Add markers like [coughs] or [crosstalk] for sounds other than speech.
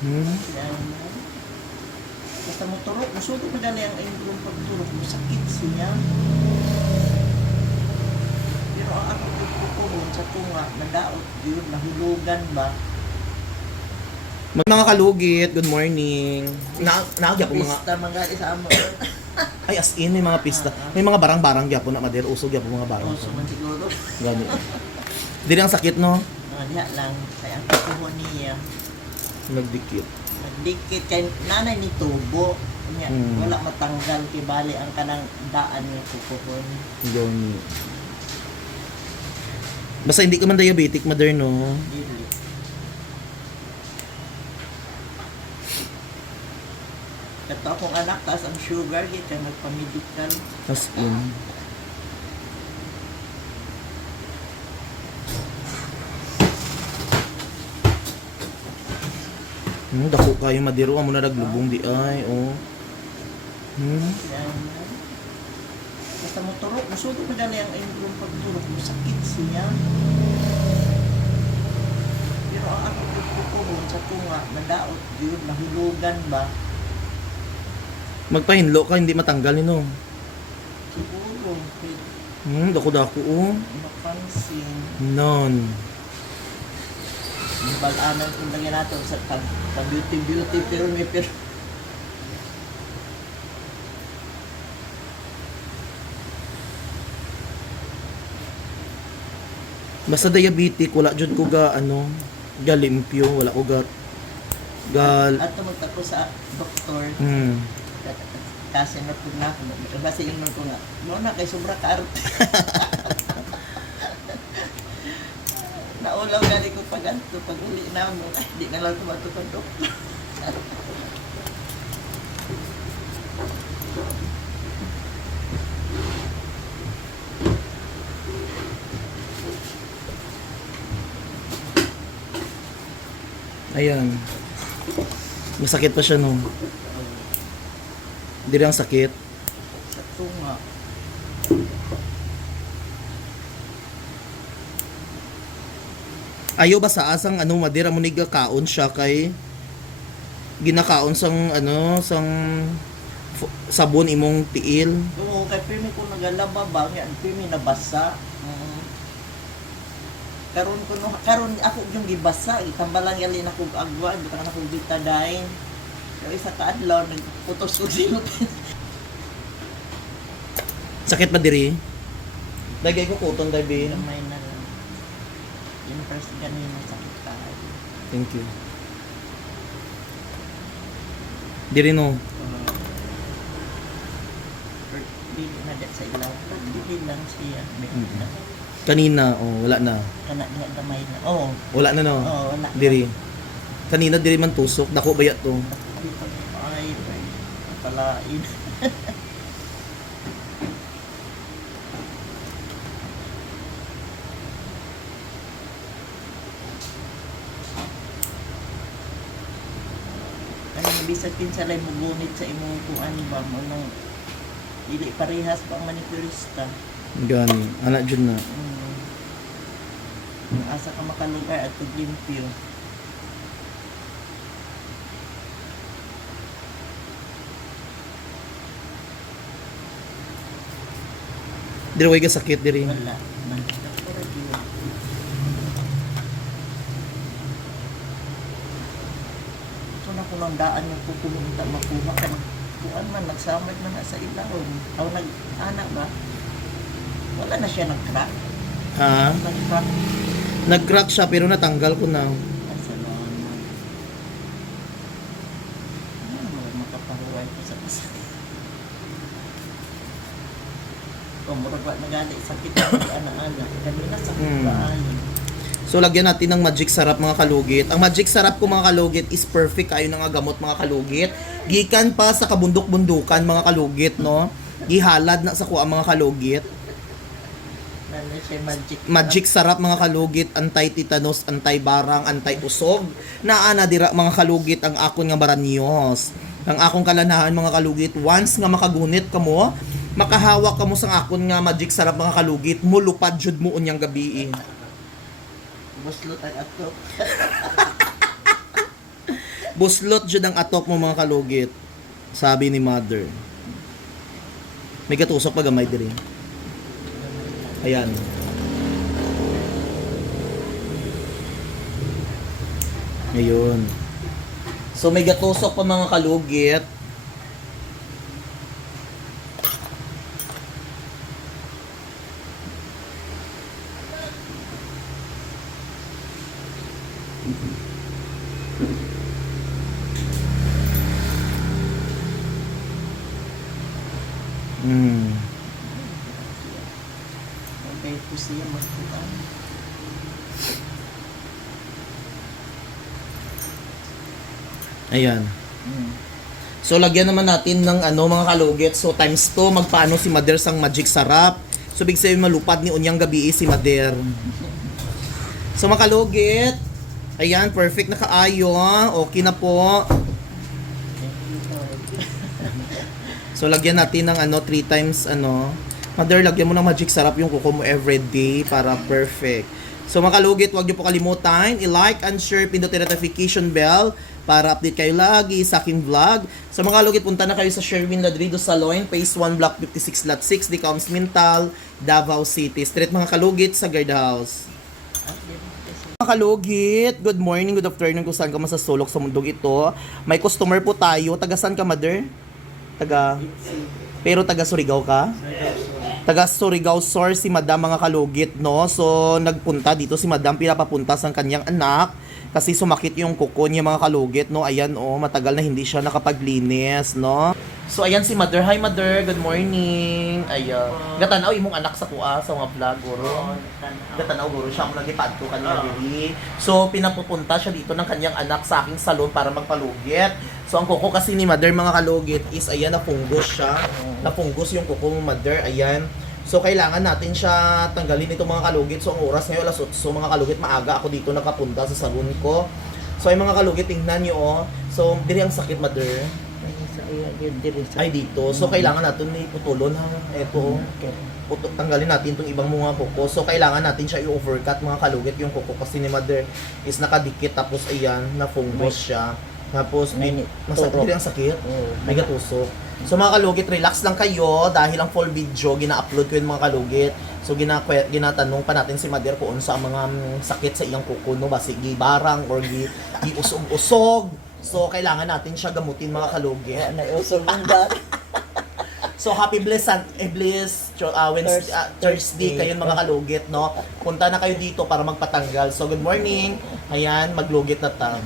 Hmm. Basta mo turok, musulog na dali ang iyong pagturok mo, sakit siya. Pero ang ako kukuhon sa tunga, nadaot yun, nahulugan ba? Mga kalugit, good morning. Na naagya po mga Pista mga isama. [coughs] ay as in may mga pista. May mga barang-barang gyapon na mader usog gyapon mga barang. Oso man siguro. Gani. Dili ang sakit no, Ah, Diya lang, kaya ang kukuhon niya. Nagdikit. Nagdikit kay nanay ni Tubo. Nya, Hmm. Wala matanggal kay bali ang kanang daan ni kukuhon. Gani. Basta hindi ka man diabetic, mother, no? Dili. Kato akong anak, taas ang sugar, kita nagpa-medical. As in. Hmm, dako kayo madiro amo na naglubong di ay oh. Hmm. Basta mo turok, musulog na dali ang iyong pagturok mo, sakit siya. Pero ang ako kukuhon sa tunga, nadaot yun, nahulugan ba? Magpahinlo ka hindi matanggal nino. Siguro, may Hmm, dako dako oh. mapansin. Non. Yung balanan kung lagyan natin sa pag, pag beauty beauty pero may pero. Basta diabetic wala jud ko ga ano, ga limpyo, wala ko ga gal at magtako sa doktor. Hmm. kasi na po na ako. Kasi yun ko nga mo na kay sobra kart [laughs] naulaw gali ko pag anto pag uli na mo ay di na lang tumato sa doktor Ayan. Masakit pa siya no. Dili ang sakit. sa tunga Ayo ba sa asang ano madira mo niga kaon siya kay ginakaon sang ano sang sabon imong tiil. Oo, kay pirmi ko nagalaba ba yan pirmi nabasa mm. karon ko no karon ako yung gibasa itambalan gali na kog agwa butang na kog betadine yung isa ka adlaw nagputos ko silot Sakit ba diri? Dagay ko kuton dai. Gamay na lang. Yung first ganina sakit tayo. Thank you. Diri no. Uh, Dili na dyan sa ilaw. Dili lang siya. Mm. Kanina oh wala na. Kana niya gamay na. Oo. Wala na no. Oo, wala. Diri. Kanina diri man tusok, dako bayat to. Dito. Ay, ay. Palain. [laughs] Bisag kinsa lay mugunit sa imong kuan ba mo nang dili parehas pa ang manicurista. Gani, anak jud na. Mm. Ang asa ka makalugar at paglimpyo. Diri way ka sakit diri. Wala. Man, doktor yun. Ito na kung ang daan yung kukumunta makuha ka ng kuan man, nagsamad man na sa ilawon. Aw nag-anak ba? Wala na siya nag-crack. Ha? Nag-crack. Nag-crack siya pero natanggal ko na. Ano ko? Kung murag wa nagali sakit ang [clears throat] ana-ana. Kanina sakit Hmm. ba. So lagyan natin ng magic sarap mga kalugit. Ang magic sarap ko mga kalugit is perfect kayo nga gamot mga kalugit. Gikan pa sa kabundok-bundukan mga kalugit no. Gihalad na sa kuha mga kalugit. Magic. Magic sarap mga kalugit, anti-tetanus, anti-barang, anti-usog. Naana dira mga kalugit ang akon nga baranyos. Ang akong kalanahan mga kalugit, once nga makagunit kamo, makahawak kamo sa akon nga magic sarap mga kalugit, mulupad jud mo unyang gabi. Buslot ay ato. [laughs] Buslot jud ang atok mo mga kalugit. Sabi ni mother. May katusok pa gamay diri. Ayan. Ayun. So may gatusok pa mga kalugit. Hmm. Okay po siya magkuhan. Ayan. Hmm. So lagyan naman natin ng ano mga kalugit. So times 2 magpaano si Mader sang magic sarap. So big sabihin malupad ni unyang gabi si Mader. So mga kalugit. Ayan, perfect na kaayo. Okay na po. So lagyan natin ng ano 3 times ano. Mother, lagyan mo ng magic sarap yung kuko mo everyday para perfect. So mga kalugit, huwag niyo po kalimutan i-like and share pindutin notification bell para update kayo lagi sa aking vlog. Sa mga kalugit, punta na kayo sa Sherwin Ladrido Salon, Phase 1, Block 56, Lot 6, Decoms Mintal, Davao City. Street mga kalugit sa guardhouse. Mga kalugit, good morning, good afternoon kung saan ka masasulok sa mundong ito. May customer po tayo. Taga saan ka, mother? Taga... Pero taga Surigao ka? Taga Surigao Sur si Madam mga kalugit, no? So, nagpunta dito si Madam, pinapapunta sa kanyang anak kasi sumakit yung kuko niya mga kalugit, no? Ayan, oh, matagal na hindi siya nakapaglinis, no? So, ayan si Mother. Hi, Mother. Good morning. Ayan. Gatanaw, imong anak sa kuha sa mga vlog, guro. Gatanaw, guro. Siya ang nagipad ko kanina diri. So, pinapupunta siya dito ng kanyang anak sa aking salon para magpalugit. So, ang kuko kasi ni Mother, mga kalugit, is ayan, napunggos siya. Napunggos yung kuko mo, Mother. Ayan. So, kailangan natin siya tanggalin itong mga kalugit. So, ang oras ngayon, alas 8. So, mga kalugit, maaga ako dito nakapunta sa salon ko. So, ay mga kalugit, tingnan nyo, oh. So, diri ang sakit, Mother. Ay, sa iya, yun, diri sa... Ay, dito. So, kailangan natin iputulon, ha. Ito, Okay. puto, tanggalin natin itong ibang mga kuko. So, kailangan natin siya i-overcut mga kalugit yung kuko kasi ni mother is nakadikit tapos ayan, na-fungus siya. Tapos, May masakit ang sakit. May gatusok. So mga kalugit, relax lang kayo dahil ang full video gina-upload ko yung mga kalugit. So gina ginatanong pa natin si Mother kung sa mga mm, sakit sa iyang kuko no basig gibarang or gi giusog-usog. So kailangan natin siya gamutin mga kalugit. Kaya naiusog ang dati. [laughs] So happy bliss and eh, bliss uh, Wednesday, Thurs- ah, Thursday kayo mga kalugit no. Punta na kayo dito para magpatanggal. So good morning. Ayan, maglugit na ta.